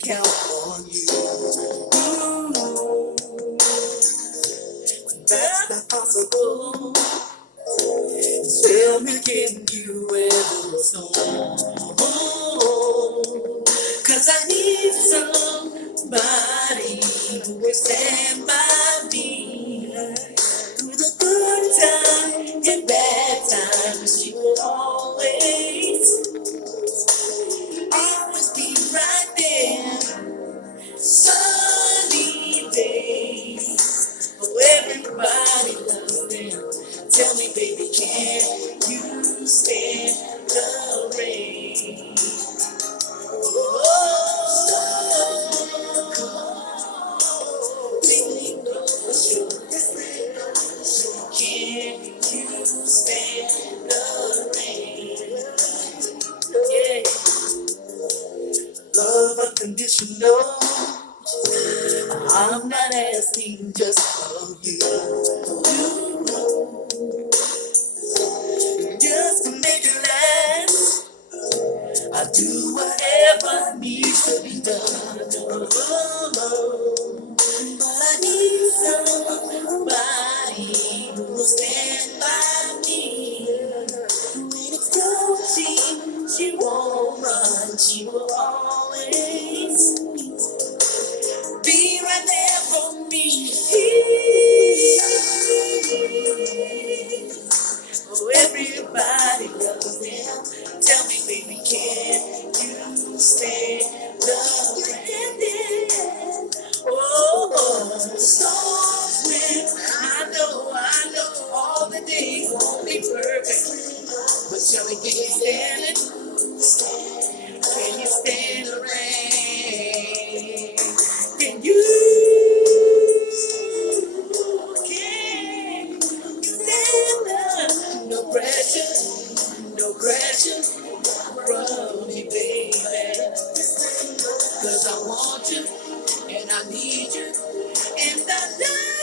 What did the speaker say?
count on you. Ooh, that's not possible. Tell me, can you ever know? 'Cause I need somebody who will stand by me through the good times and bad times. She will always be right there. Sunny days, oh, everybody loves them. Tell me, baby, can you stand the rain? Oh, please know for sure. Can you stand the rain? Yeah, love unconditional. I'm not asking just of you. Just to make it last, I do whatever needs to be done. Oh, but I need somebody who will stand by me. When it's cold, she won't run. She will always be right there for me. Oh, everybody loves them. Tell me, baby, can you stand the rain? Oh, storms when I know all the days won't be perfect. But tell me, can you stand it? Can you stand the rain? Can you? Can you stand the? No pressure, no pressure from me, baby. 'Cause I want you and I need you and I love you.